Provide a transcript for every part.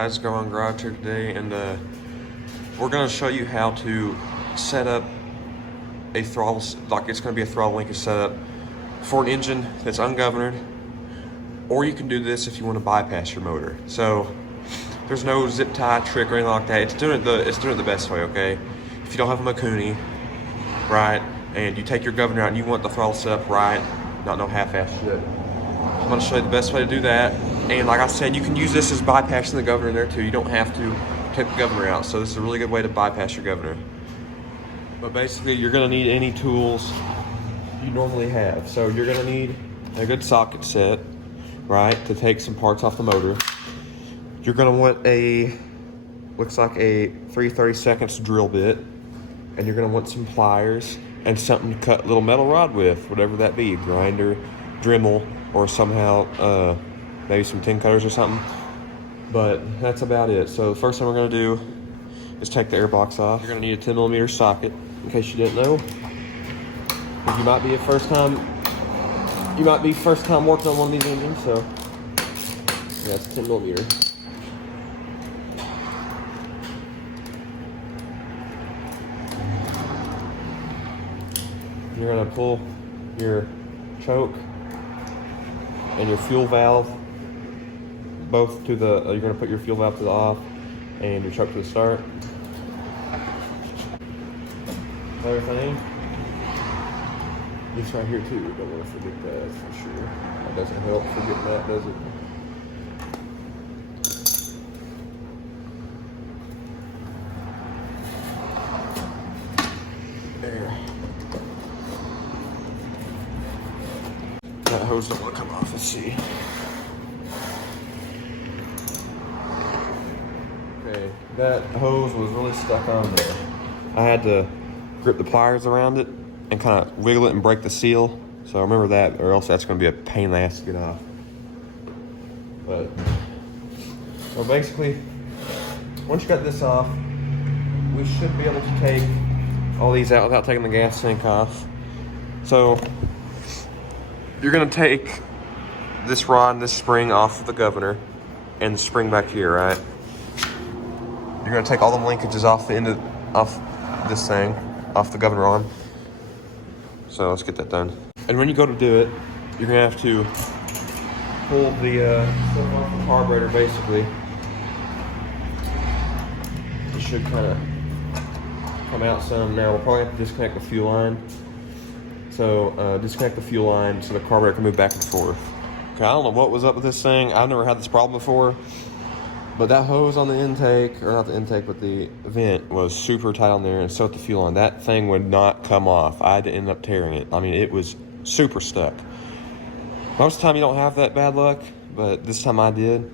guys, Go Garage here today, and we're going to show you how to set up a throttle, like it's going to be a throttle linkage setup for an engine that's ungoverned, or you can do this if you want to bypass your motor. So there's no zip tie trick or anything like that. It's doing it the best way, okay? If you don't have a Makuni, right, and you take your governor out and you want the throttle set up right, not no half-ass shit, I'm going to show you the best way to do that. And like I said, you can use this as bypassing the governor there too. You don't have to take the governor out. So this is a really good way to bypass your governor. But basically, you're going to need any tools you normally have. So you're going to need a good socket set, right, to take some parts off the motor. You're going to want looks like a 3/32 drill bit. And you're going to want some pliers and something to cut a little metal rod with, whatever that be, grinder, Dremel, or somehow maybe some tin cutters or something. But that's about it. So the first thing we're going to do is take the air box off. You're going to need a 10mm socket, in case you didn't know. You might be first time working on one of these engines, so yeah, it's 10mm. You're going to pull your choke and your fuel valve both to the, you're going to put your fuel valve to the off and your choke to the start. Everything. This right here too, don't want to forget that for sure. That doesn't help forgetting that, does it? There. That hose don't want to come off, let's see. Okay, that hose was really stuck on there. I had to grip the pliers around it and kind of wiggle it and break the seal. So remember that, or else that's going to be a pain in the ass to get off. But, so basically, once you got this off, we should be able to take all these out without taking the gas tank off. So, you're going to take this rod and this spring off of the governor and the spring back here, right? You're going to take all the linkages off the end of, off this thing, off the governor arm. So let's get that done. And when you go to do it, you're going to have to pull the stuff off the carburetor, basically. It should kind of come out some. Now we'll probably have to disconnect the fuel line. So disconnect the fuel line so the carburetor can move back and forth. Okay, I don't know what was up with this thing. I've never had this problem before. But that hose on the intake, or not the intake, but the vent was super tight on there, and so with the fuel line. That thing would not come off. I had to end up tearing it. I mean, it was super stuck. Most of the time you don't have that bad luck, but this time I did.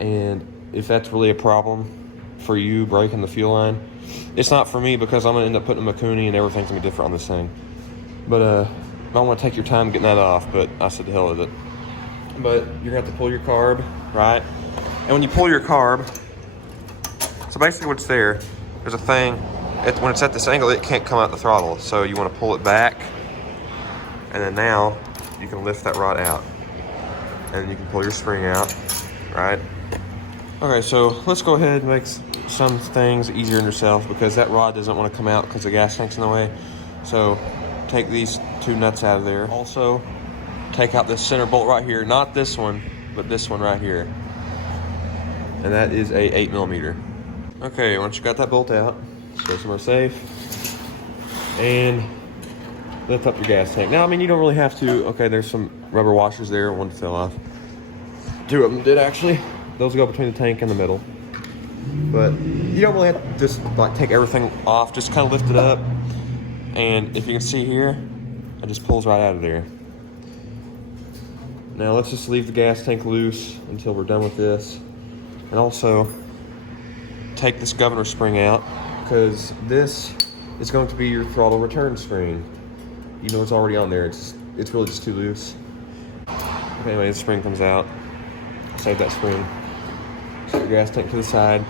And if that's really a problem for you, breaking the fuel line, it's not for me because I'm going to end up putting a Makuni and everything's going to be different on this thing. But you might want to take your time getting that off, but I said the hell with it. But you're going to have to pull your carb, right? And when you pull your carb, so basically what's there, there's a thing, when it's at this angle, it can't come out the throttle. So you want to pull it back, and then now you can lift that rod out. And then you can pull your spring out, right? Okay, so let's go ahead and make some things easier on yourself because that rod doesn't want to come out because the gas tank's in the way. So take these two nuts out of there. Also, take out this center bolt right here, not this one, but this one right here. And that is a 8mm. Okay, once you got that bolt out, go somewhere safe and lift up your gas tank. Now, I mean, you don't really have to. Okay, there's some rubber washers there. One fell off. Two of them did actually. Those go between the tank and the middle. But you don't really have to just like take everything off. Just kind of lift it up. And if you can see here, it just pulls right out of there. Now let's just leave the gas tank loose until we're done with this. And also take this governor spring out because this is going to be your throttle return spring. You know it's already on there. It's really just too loose. Okay, anyway, the spring comes out. Save that spring. Set your gas tank to the side.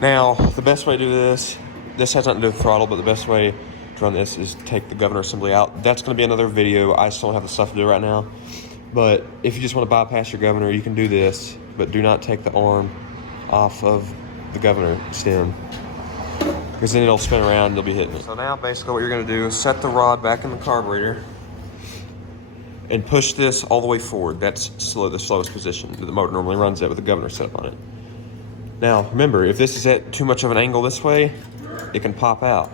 Now, the best way to do this has nothing to do with throttle, but the best way to run this is take the governor assembly out. That's going to be another video. I still don't have the stuff to do right now. But if you just want to bypass your governor, you can do this. But do not take the arm off of the governor stem, because then it'll spin around and you'll be hitting it. So now basically what you're gonna do is set the rod back in the carburetor and push this all the way forward. That's the slowest position that the motor normally runs at with the governor set up on it. Now remember, if this is at too much of an angle this way, it can pop out.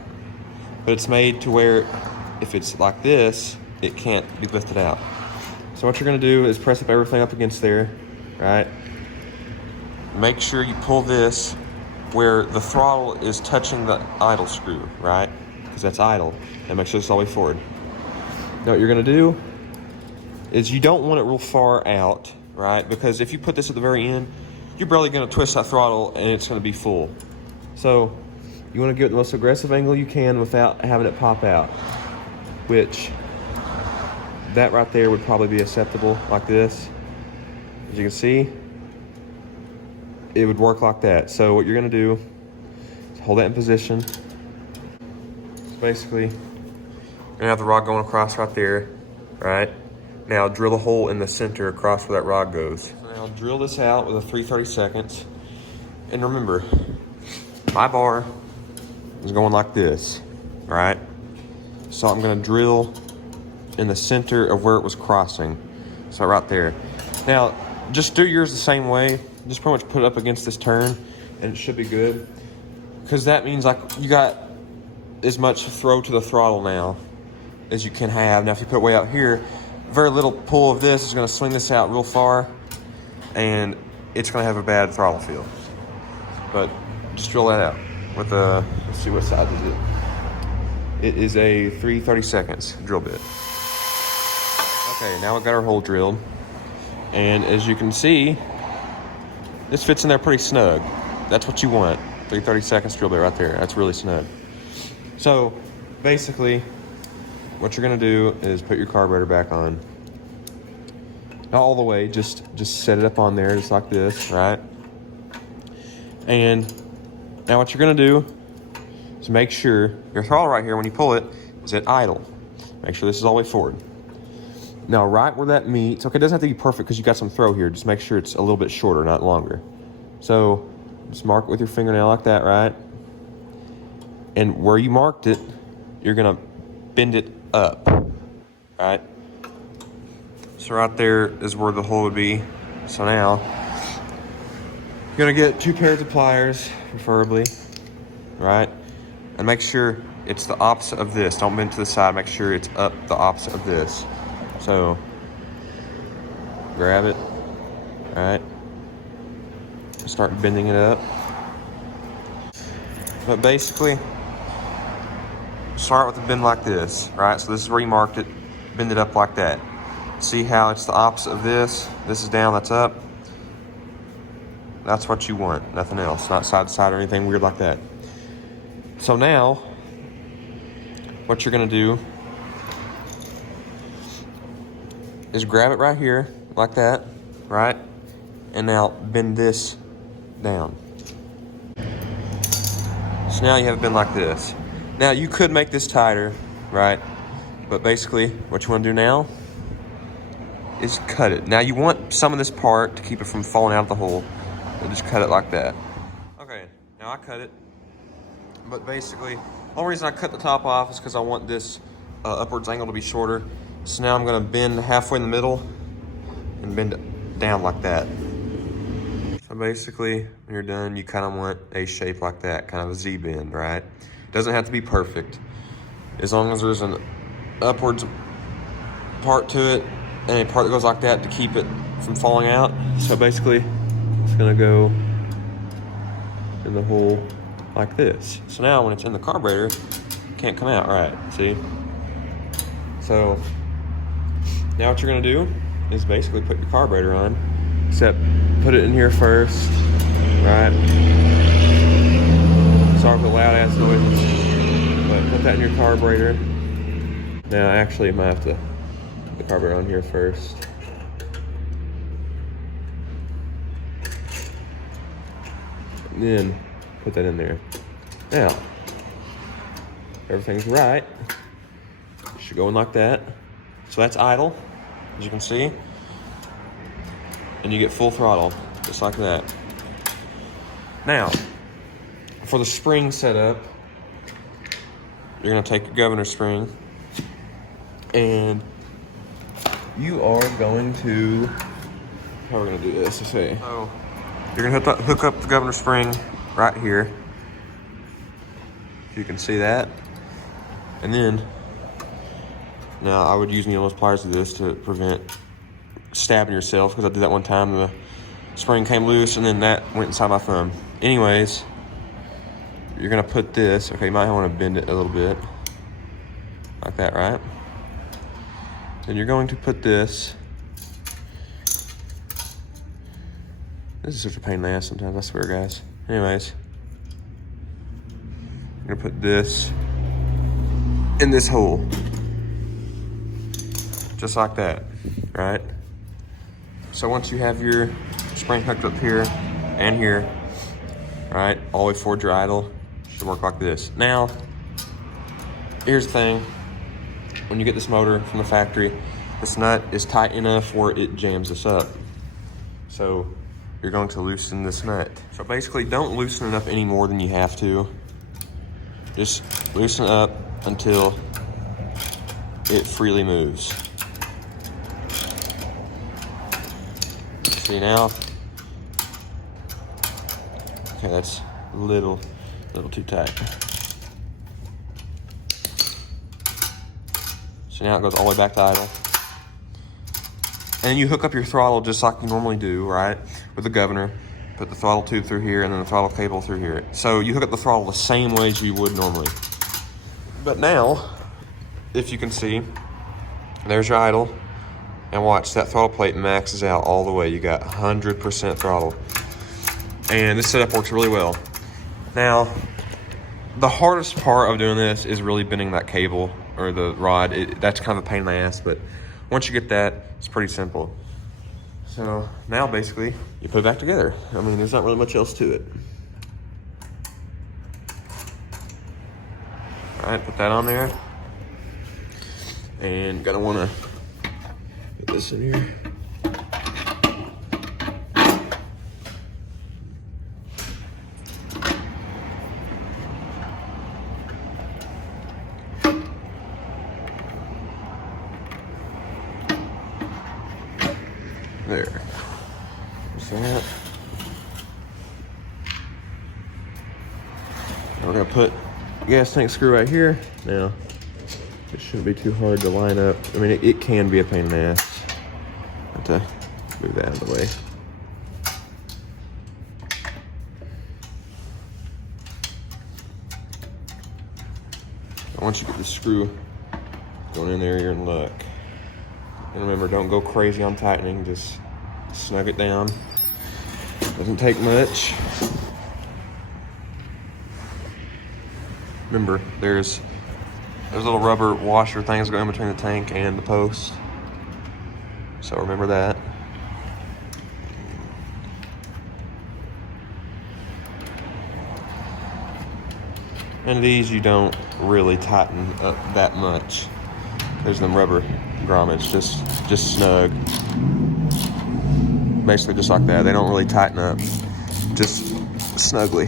But it's made to where if it's like this, it can't be lifted out. So what you're gonna do is press up everything up against there, right? Make sure you pull this where the throttle is touching the idle screw, right? Because that's idle. And make sure it's all the way forward. Now what you're gonna do is you don't want it real far out, right? Because if you put this at the very end, you're barely gonna twist that throttle and it's gonna be full. So you wanna give it the most aggressive angle you can without having it pop out, which that right there would probably be acceptable like this. As you can see, it would work like that. So what you're gonna do is hold that in position. So basically, you're gonna have the rod going across right there, right? Now drill a hole in the center across where that rod goes. So now drill this out with a 3/32. And remember, my bar is going like this, right? So I'm gonna drill in the center of where it was crossing. So right there. Now, just do yours the same way. Just pretty much put it up against this turn and it should be good. Because that means like you got as much throw to the throttle now as you can have. Now if you put it way out here, very little pull of this is gonna swing this out real far and it's gonna have a bad throttle feel. But just drill that out with a, let's see what size is it. It is a 3/32 drill bit. Okay, now we've got our hole drilled. And as you can see, this fits in there pretty snug. That's what you want. 3/32 drill bit right there. That's really snug. So basically, what you're gonna do is put your carburetor back on. Not all the way, just set it up on there just like this, right? And now what you're gonna do is make sure your throttle right here, when you pull it, is at idle. Make sure this is all the way forward. Now right where that meets, okay, it doesn't have to be perfect because you got some throw here. Just make sure it's a little bit shorter, not longer. So just mark it with your fingernail like that, right? And where you marked it, you're gonna bend it up, right? So right there is where the hole would be. So now, you're gonna get 2 pairs of pliers, preferably, right? And make sure it's the opposite of this. Don't bend to the side, make sure it's up the opposite of this. So, grab it, right? Start bending it up. But basically, start with a bend like this, right? So this is where you marked it, bend it up like that. See how it's the opposite of this? This is down, that's up. That's what you want, nothing else. Not side to side or anything weird like that. So now, what you're gonna do is grab it right here, like that, right? And now bend this down. So now you have it bend like this. Now you could make this tighter, right? But basically, what you wanna do now is cut it. Now you want some of this part to keep it from falling out of the hole. So just cut it like that. Okay, now I cut it. But basically, the only reason I cut the top off is because I want this upwards angle to be shorter. So now I'm gonna bend halfway in the middle and bend it down like that. So basically, when you're done, you kind of want a shape like that, kind of a Z bend, right? Doesn't have to be perfect. As long as there's an upwards part to it and a part that goes like that to keep it from falling out. So basically, it's gonna go in the hole like this. So now when it's in the carburetor, it can't come out, right? See? So now what you're gonna do is basically put your carburetor on, except put it in here first, right? Sorry for the loud ass noises, but put that in your carburetor. Now actually I might have to put the carburetor on here first. And then put that in there. Now, everything's right. It should go in like that. So that's idle, as you can see. And you get full throttle, just like that. Now, for the spring setup, you're gonna take your governor spring and you are going to, how are we gonna do this? Let's see. So, you're gonna hook up the governor spring right here. If you can see that. And then, now I would use needleless pliers to this to prevent stabbing yourself, because I did that one time, the spring came loose and then that went inside my thumb. Anyways, you're gonna put this, okay, you might wanna bend it a little bit, like that, right? Then you're going to put this. This is such a pain in the ass sometimes, I swear, guys. Anyways, you're gonna put this in this hole. Just like that, right? So once you have your spring hooked up here and here, right, all the way forward your idle, it should work like this. Now, here's the thing. When you get this motor from the factory, this nut is tight enough where it jams this up. So you're going to loosen this nut. So basically, don't loosen it up any more than you have to. Just loosen it up until it freely moves. See now? Okay, that's a little too tight. So now it goes all the way back to idle. And you hook up your throttle just like you normally do, right? With the governor. Put the throttle tube through here and then the throttle cable through here. So you hook up the throttle the same way as you would normally. But now, if you can see, there's your idle. And watch, that throttle plate maxes out all the way. You got 100% throttle. And this setup works really well. Now, the hardest part of doing this is really bending that cable or the rod. That's kind of a pain in the ass, but once you get that, it's pretty simple. So now basically, you put it back together. I mean, there's not really much else to it. All right, put that on there. And gonna wanna put this in here. There. There's that. And we're gonna put a gas tank screw right here. Now, it shouldn't be too hard to line up. I mean, it can be a pain in the ass. I have to move that out of the way. And once you get the screw going in there, you're in luck. And remember, don't go crazy on tightening, just snug it down. Doesn't take much. Remember, there's little rubber washer things going between the tank and the post. So remember that. And these you don't really tighten up that much. There's them rubber grommets, just snug. Basically just like that. They don't really tighten up, just snugly.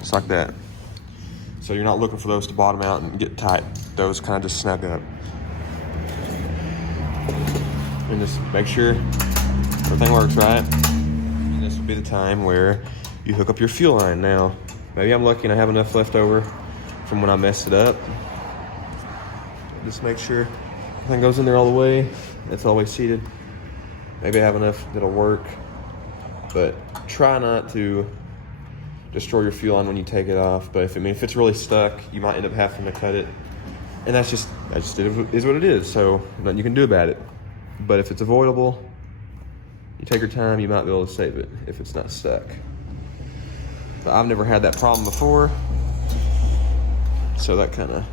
Just like that. So you're not looking for those to bottom out and get tight. Those kind of just snug up. And just make sure everything works right. And this will be the time where you hook up your fuel line. Now, maybe I'm lucky and I have enough left over from when I messed it up. Just make sure everything goes in there all the way. It's always seated. Maybe I have enough that'll work. But try not to destroy your fuel line when you take it off. But if it's really stuck, you might end up having to cut it. And that just is what it is. So nothing you can do about it. But if it's avoidable, you take your time, you might be able to save it if it's not stuck. But I've never had that problem before. So that kind of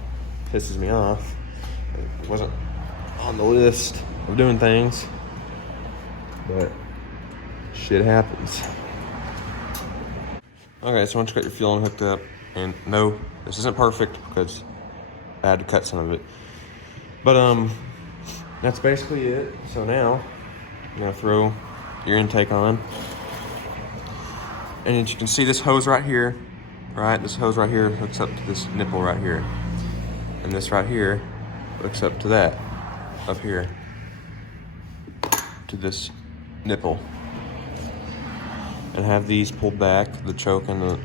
pisses me off. It wasn't on the list of doing things. But shit happens. Okay, so once you got your fuel line hooked up, and no, this isn't perfect because I had to cut some of it. But that's basically it. So now I'm gonna throw your intake on. And as you can see, this hose right here, right? This hose right here hooks up to this nipple right here. And this right here hooks up to that, up here, to this nipple. And have these pulled back, the choke and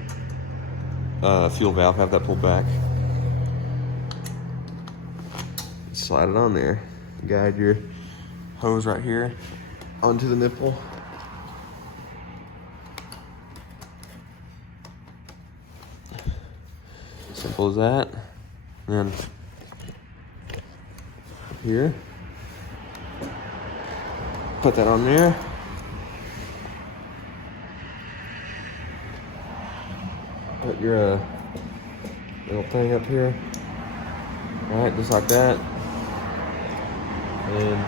the fuel valve, have that pulled back. Slide it on there. Guide your hose right here onto the nipple. Simple as that. And then here, put that on there. Put your little thing up here. All right, just like that. And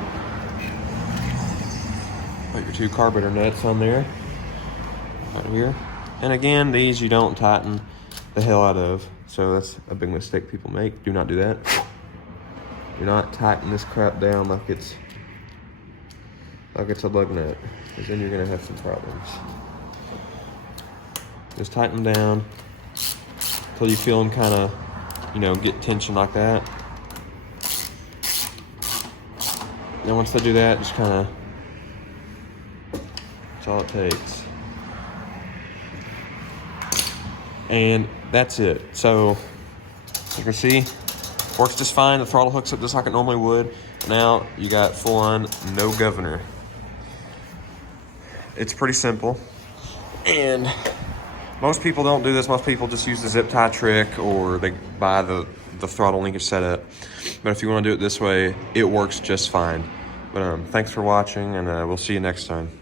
put your 2 carburetor nuts on there, right here. And again, these you don't tighten the hell out of. So that's a big mistake people make. Do not do that. Do not tighten this crap down like it's a lug nut, because then you're gonna have some problems. Just tighten them down until you feel them kind of, get tension like that. And once they do that, just kind of, that's all it takes. And that's it. So, as you can see, works just fine. The throttle hooks up just like it normally would. Now, you got full-on no governor. It's pretty simple. And most people don't do this. Most people just use the zip tie trick, or they buy the throttle linkage setup. But if you want to do it this way, it works just fine. But thanks for watching, and we'll see you next time.